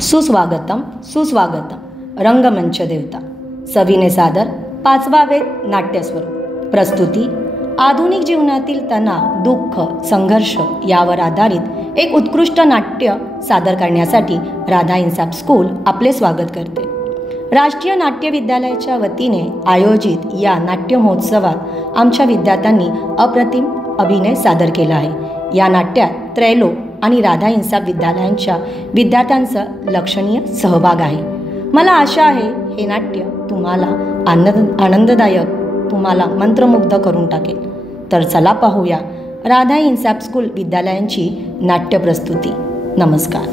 सुस्वागतम सुस्वागतम रंगमंच देवता सविने सादर 5वा वेद नाट्यस्वरूप प्रस्तुती आधुनिक जीवनातील तणाव दुःख संघर्ष यावर आधारित एक उत्कृष्ट नाट्य सादर करण्यासाठी राधा इन्साफ स्कूल आपले स्वागत करते। राष्ट्रीय नाट्य विद्यालयाच्या वतीने आयोजित या नाट्य महोत्सवात आमच्या विद्यार्थ्यांनी अप्रतिम अभिनय सादर केला आहे। या नाट्यात त्रैलोक आणि राधा इन्साफ विद्यालयांच्या विद्यार्थ्यांचा लक्षणीय सहभाग आहे। मला आशा आहे हे नाट्य तुम्हाला आनंददायक तुम्हाला मंत्रमुग्ध करून टाकेल। तर चला पाहूया राधा इन्साफ स्कूल विद्यालयांची नाट्य प्रस्तुती। नमस्कार।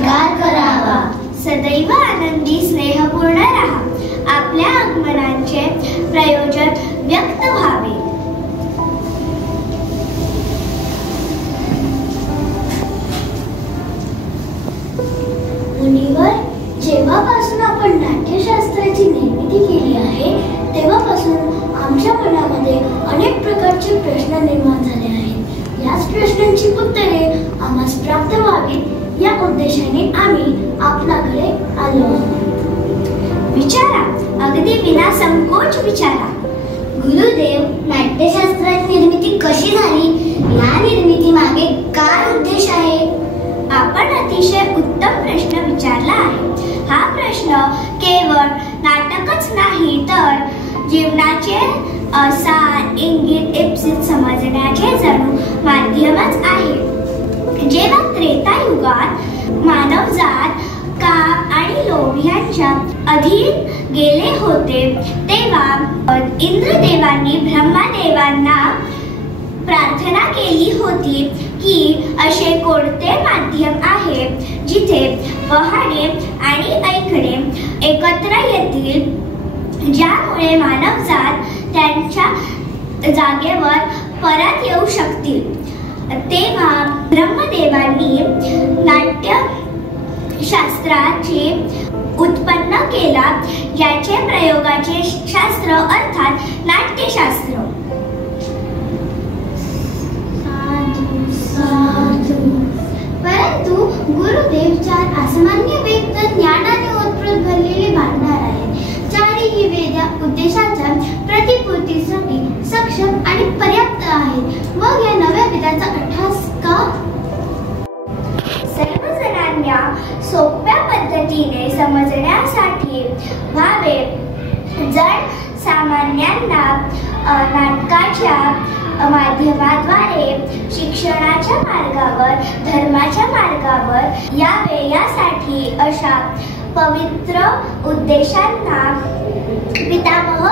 स्वीकार करावा. सदैव आनंदी स्नेहपूर्ण राहा. आपल्या आगमनाचे प्रयोजन व्यक्त व्हावे. मुनिवर, जेव्हापासून आपण नाट्यशास्त्राची निर्मिती केली आहे तेव्हापासून आमच्या मनामध्ये अनेक प्रकारचे प्रश्न निर्माण झाले आहेत. याच प्रश्नांची उत्तरे आम्हास प्राप्त व्हावीत या उद्देशाने आम्ही आपल्याकडे आलो आहोत. विचारा, अगदी विना संकोच विचारा. गुरुदेव, नाट्यशास्त्राची निर्मिती कशी झाली? या निर्मिती मागे काय उद्देश आहे? आपण अतिशय उत्तम प्रश्न विचारला आहे. हा प्रश्न केवळ नाटकच नाही तर जीवनाचे सार, इंगित, इप्सित समजण्याचे जणू माध्यमच आहे. जेव्हा त्रेतायुगात मानवजात काम आणि लोभ यांच्या अधीन गेले होते तेव्हा इंद्रदेवांनी ब्रह्मदेवांना प्रार्थना केली होती की असे कोणते माध्यम आहे जिथे पाहणे आणि ऐकणे एकत्र येतील, ज्यामुळे मानवजात त्यांच्या जागेवर परत येऊ शकतील. तेव्हा ब्रह्मदेवांनी नाट्यशास्त्राचे उत्पन्न केला, ज्याचे प्रयोगाचे शास्त्र अर्थात नाट्यशास्त्र. परंतु गुरुदेव चार असामान्य वेद ज्ञानाने ओतप्रोत भरलेले भांडार आहेत. चारही वेद या उद्देशाच्या प्रतिपूर्तीसाठी सक्षम आणि पर्याप्त आहेत. मग या नव्या वेदाचा अट्टहास का? सर्वजणांना सोप्या पद्धतीने समजण्यासाठी व्हावे. जर सामान्यांना नाटकाच्या माध्यमाद्वारे शिक्षणाच्या मार्गावर, धर्माच्या मार्गावर यावे, यासाठी अशा पवित्र उद्देशांना पितामह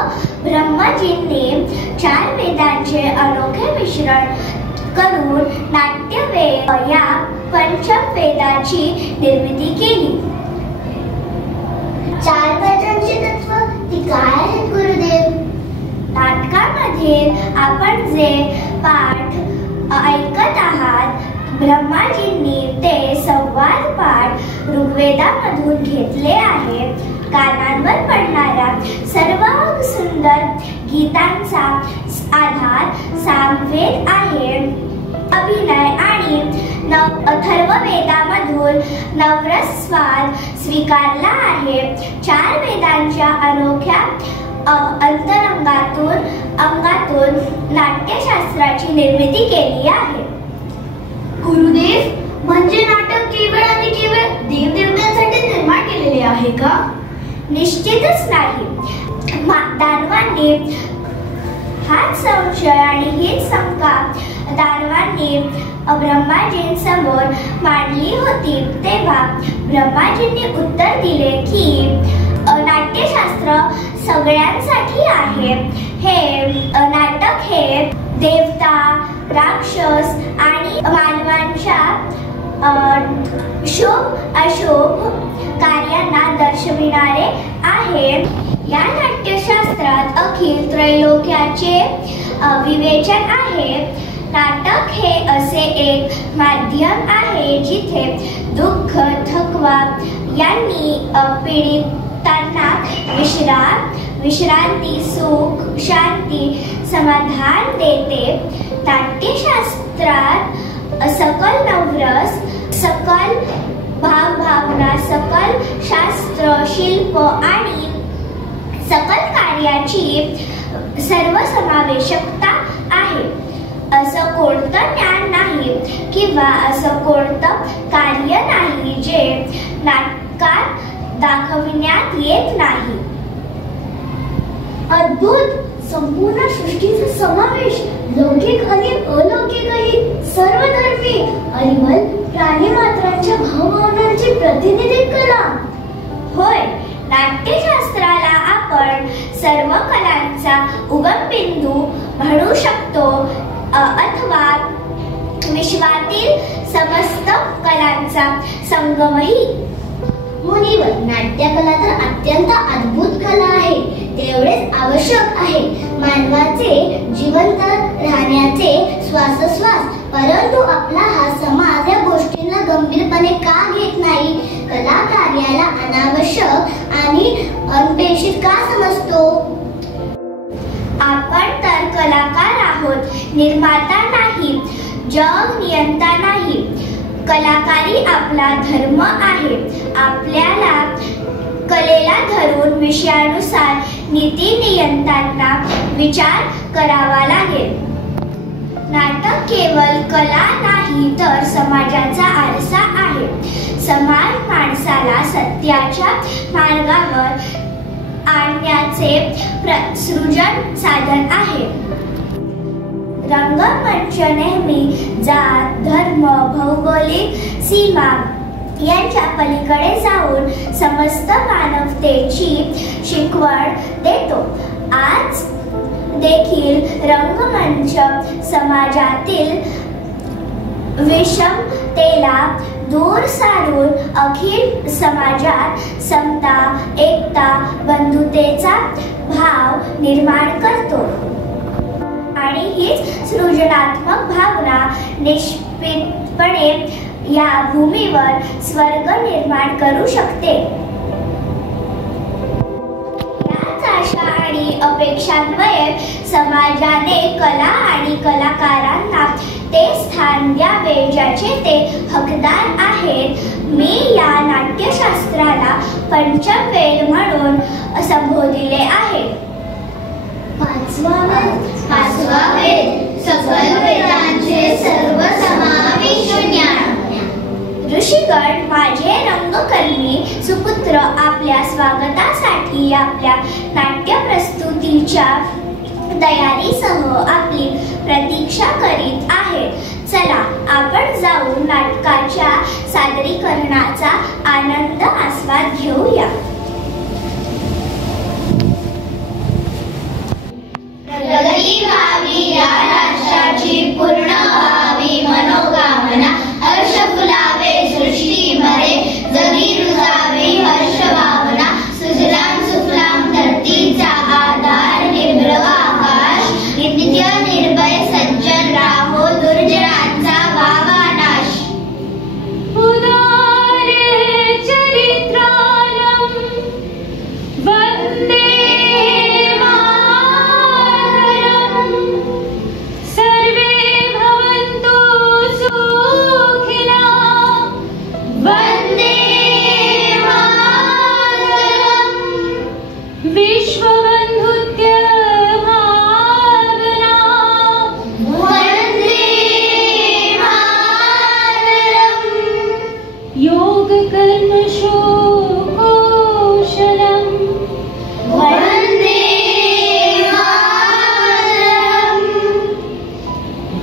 ब्रह्मजींनी चार वेदांचे अनोखे मिश्रण करून नाट्यवेद या पंचम वेदाची निर्मिती केली. चार वेदांची तत्व ती काय आहेत गुरुदेव? नाटकामध्ये आपण जे पाठ ऐकत आहात, ब्रह्माजींनी ते संवाद पाठ ऋग्वेदामधून घेतले आहे. कानांवर पडणाऱ्या सर्व सुंदर गीतांचा आधार सामवेद आहे. अभिनय आणि अथर्ववेदामधून नवरसवाद स्वीकारला आहे. चार वेदांच्या अनोख्या अंतरंगातून नाट्यशास्त्राची निर्मिती केली आहे. गुरुदेव, म्हणजे नाटक केवळ आणि केवळ देवदेवतांसाठी निर्माण केलेले आहे का? निश्चितच नाही. दानवांनी हाच संशय आणि हीच शंका दानवांनी ब्रह्माजींसमोर मांडली होती. तेव्हा ब्रह्माजींनी उत्तर दिले की नाट्यशास्त्र सगळ्यांसाठी आहे. हे नाटक हे देवता, राक्षस आणि मानवांच्या शुभ अशुभ कार्यांना दर्शविणारे आहे. या नाट्यशास्त्रात अखिल त्रैलोक्याचे विवेचन आहे. नाटक हे असे एक माध्यम आहे जिथे दुःख, थकवा यांनी पीडितांना विश्रांती, सुख, शांती, समाधान देते. नाट्यशास्त्रात सकल नवरस, सकल भावना, सकल शास्त्र, शिल्प आणि सकल कार्याची सर्वसमावेशकता आहे. असं कोणतं ज्ञान नाही किंवा असं कोणतं कार्य नाही जे नाटकात दाखविण्यात येत नाही. अद्भुत! संपूर्ण सृष्टीचा समावेश, लौकिक आणि अलौकिकही, सर्वधर्मी, अरिवल प्राणी मात्रांच्या भावभावनांची प्रतिनिधी कला. होय, नाट्यशास्त्राला आपण सर्व कलांचा उगमबिंदू म्हणू शकतो अथवा विश्वातील समस्त कलांचा संगमही. मुनीवर, नाट्यकला तर अत्यंत अद्भुत कला आहे, तेवढेच आवश्यक आहे मानवाचे जिवंत राहण्याचे श्वासोश्वास. परंतु आपला हा समाज या गोष्टींना गंभीरपणे का घेत नाही? कला कार्याला अनावश्यक आणि अनपेक्षित का समजतो? आपण तर कलाकार आहोत, निर्माता नाही, जग नियंता नाही. कलाकारी आपला धर्म आहे. आपल्याला कलेला धरून विषयानुसार नीती नियंत्रणा विचार करावा लागेल. नाटक केवळ कला नाही तर समाजाचा आरसा आहे. समाज माणसाला सत्याच्या मार्गावर आणण्याचे सृजन साधन आहे. रंगमंच नेहमी जात, धर्म, भौगोलिक सीमा यांच्या पलीकडे जाऊन समस्त मानवतेची शिकवण देतो. आज देखील रंगमंच समाजातील विषमतेला दूर सारून अखिल समाजात समता, एकता, बंधुतेचा भाव निर्माण करतो. आणि हीच सृजनात्मक भावना निश्चितपणे या भूमीवर स्वर्ग निर्माण करू शकते. याच आशा आणि अपेक्षांमुळे समाजाने कला आणि कलाकारांना ते स्थान द्यावे ज्याचे ते हकदार आहेत. मी या नाट्यशास्त्राला पंचमवेद म्हणून संबोधिले आहे. पाचवा वेद सकल वेदांचे सर्व समाविष्ट ज्ञान. ऋषीगण, माझे रंगकर्मी सुपुत्र आपल्या स्वागतासाठी आपल्या नाट्य प्रस्तुतीच्या तयारीसह आपली प्रतीक्षा करीत आहेत. चला आपण जाऊन नाटकाच्या सादरीकरणाचा आनंद आस्वाद घेऊया. प्रगती व्हावी या राष्ट्राची, पूर्ण व्हावी मनोकामना, हर्ष फुलावे सृष्टीमध्ये, जगी रुजावी हर्ष भावना. सुजलाम सुफलाम धरतीचा आधार, निभृ आकाश, नित्य निर्भय सज्जन राहो, दुर्जनांचा व्हावा नाश. उदार चरित्रालम वंदे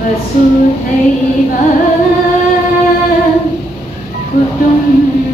वसुधैव कुटुम्बकम्.